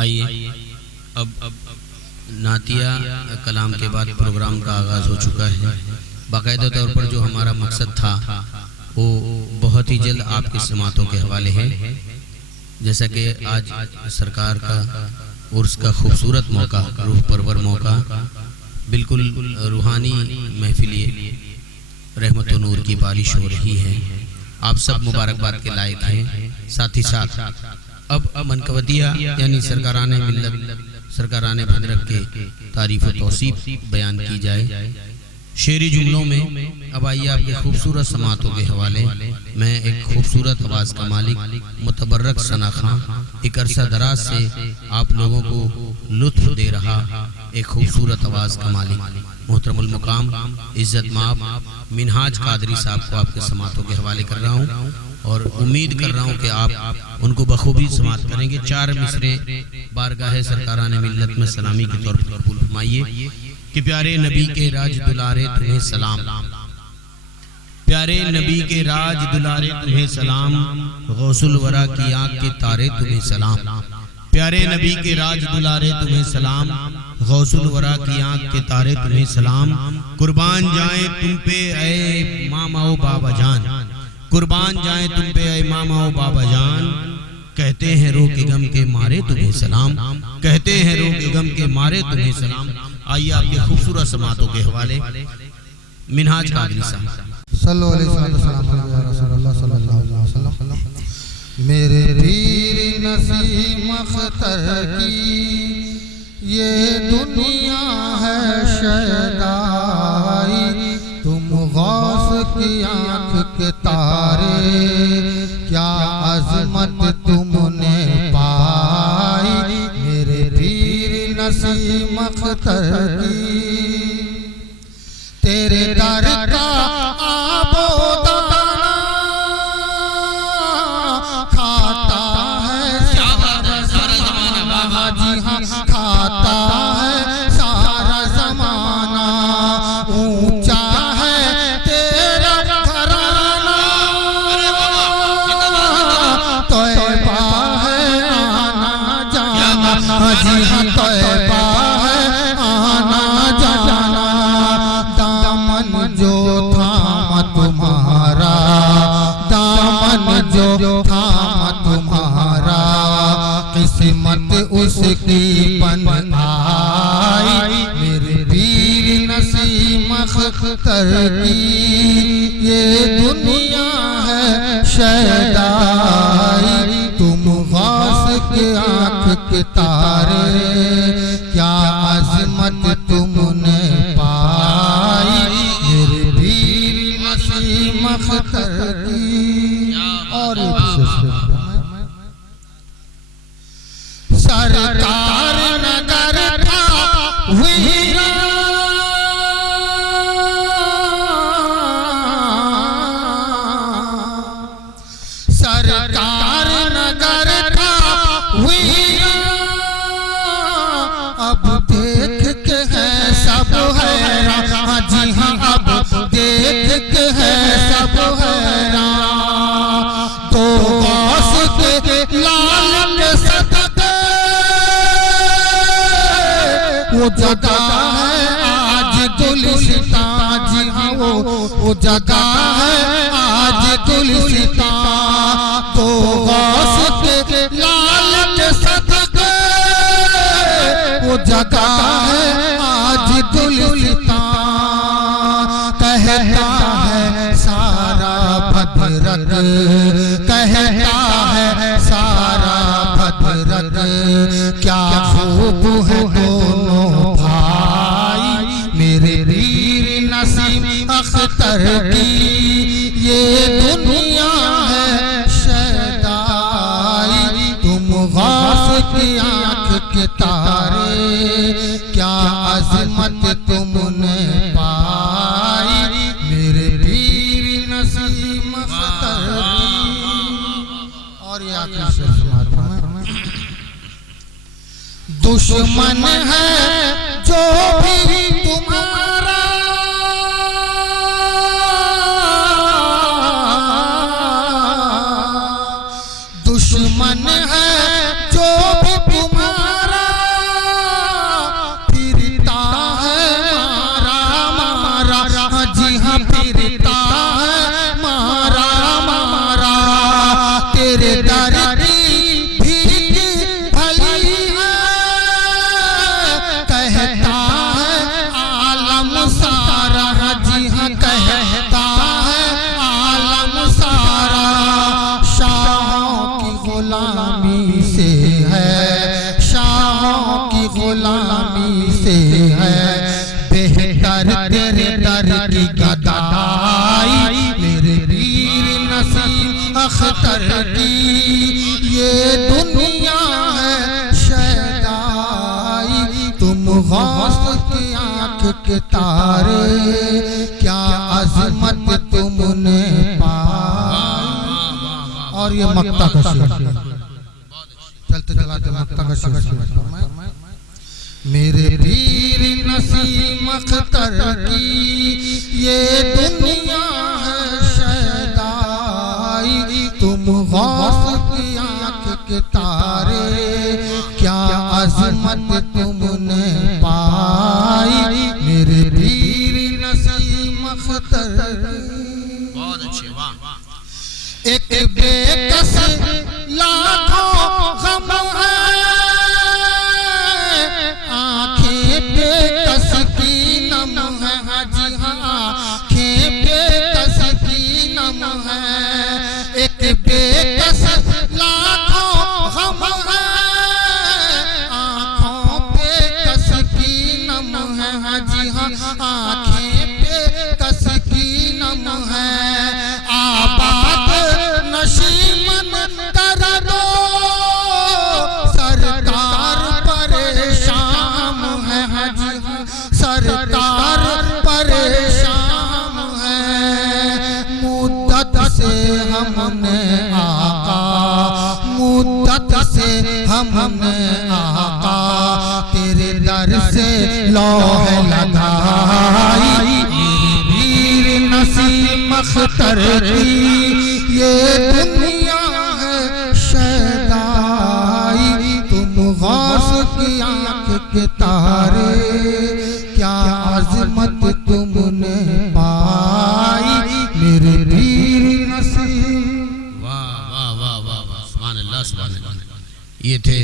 आइए अब नातिया कलाम के बाद प्रोग्राम का आगाज़ हो चुका है। बाकायदा तौर पर जो हमारा मकसद था वो बहुत ही जल्द आपकी समातों के हवाले है। जैसा कि आज सरकार का उर्स का खूबसूरत मौका, रूह परवर मौका, बिल्कुल रूहानी महफिल रहमत व नूर की बारिश हो रही है। आप सब मुबारकबाद के लायक हैं। साथ ही साथ अब मनकवतिया यानी सरकाराने मिल्लत, सरकाराने भद्रक के तारीफ व तौसीफ बयान की जाए शेरी जुमलों में। अब आइए आपके खूबसूरत समातों के हवाले मैं एक खूबसूरत आवाज़ का मालिक मुतबर्रक सना खां, एक अरसा दराज से आप लोगों को लुत्फ दे रहा एक खूबसूरत आवाज़ का मालिक मोहतरमुल मुकाम इज़्ज़त माब मिनहाज कादरी साहब को आपके समातों के हवाले कर रहा हूँ और उम्मीद कर रहा हूँ कि आप उनको बखूबी समात करेंगे। 4 मिसरे बारगाह सरकाराने मिल्लत में सलामी के तौर पर कबूल फरमाइए कि प्यारे नबी के राज दुलारे तुम्हें सलाम, प्यारे नबी के राज दुलारे तुम्हें सलाम, गौसुल वरा की आँख के तारे तुम्हें सलाम, प्यारे नबी के राज दुलारे तुम्हें सलाम, गौसुल वरा की आँख के तारे तुम्हें सलाम। कुर्बान जाए तुम पे ऐ मामाओ बाबा जान, कुर्बान जाए तुम पे ऐ मामाओ बाबा जान, कहते हैं रो के गम के मारे तुम्हें सलाम, कहते हैं रो के गम के मारे तुम्हें सलाम। आइए आपके खूबसूरत समातों के हवाले मिनहाज कादरी साहब। सल्लल्लाहु अलैहि वसल्लम। मेरे पीर नसीम अख्तर की ये दुनिया है शैदाई, तुम गौस की आँख के तारे, क्या अजमत तुमने पाई। मेरे पीर नसीम अख्तर की तेरे दर का आबोदाना खाता है सारा जमाना, जी हाँ खाता है सारा जमाना। ऊंचा है तेरा घराना, तौबा है आना जाना, जी हाँ तौबा है आना जाना। दामन जो थामा तुम्हारा, दामन जो थामा तुम्हारा, किस्मत उसकी बन आई। मेरे पीर नसीम अख्तर की ये दुनिया है शैदाई, तुम गौस के आँख के तारे, क्या अजमत तुमने पाई। मेरे पीर नसीम अख्तर की और सरकार नगर था वीरा, सरकार नगर था वीरा, अब देख के है सब हैरान, जी हाँ अब देख के है सब हैरान। तो गौस के लाल के सदके वो जगह है आज गुलिस्तान, जी हाँ वो जगह है आज गुलिस्तान। तो गौस के लाल के सदके वो जगह है आज गुलिस्तान। कहता है सारा भद्रक, कहता है सारा भद्रक, क्या खूब है दोनों भाई। मेरे पीर नसीम अख्तर की ये दुनिया है शैदाई, तुम गौस की आँख के तारे, क्या अजमत तुमने पाई। मेरे पीर नसीम अख्तर की और ये आखिरी शेर दुश्मन है जो भी तुम्हारा, दुश्मन है जो भी तुम्हारा, मख्तर की ये दुनिया है शैदाई, तुम गौस की आंख के तारे, क्या अजमत तुमने पाई। और ये मक्ता का शेर, चलते चलाते मक्ता का शेर मेरे पीर नसीम अख्तर की ये दुनिया है शैदाई, तुम गौस की आंख के तारे, क्या अजमत तुमने पाई। मेरे पीर नसीम अख्तर। बहुत अच्छे, वाह। एक बेकस लाखों गम है, आंखें बेकस की नम है, जी हाँ आंखें बेकस की नम है। एक बेकस लाखों गम है, आंखों बेकस की नम है, जी हाँ आंखें बेकस की नम है। आबाद नशीमन कर दो सरकार परेशान है, जी हाँ सरकार परेशान है। मुद्दत से हमने आका, मुद्दत से हमने आका तेरे दर से लौह लगाई। वीर नसीम अख्तर की ये दुनिया है शैदाई, तुम गौस की आंख के तारे, क्या अजमत तुमने पाई। मेरे वीर नसीम। वाह वाह वाह वाह वाह, सुभान अल्लाह सुभान अल्लाह। ये थे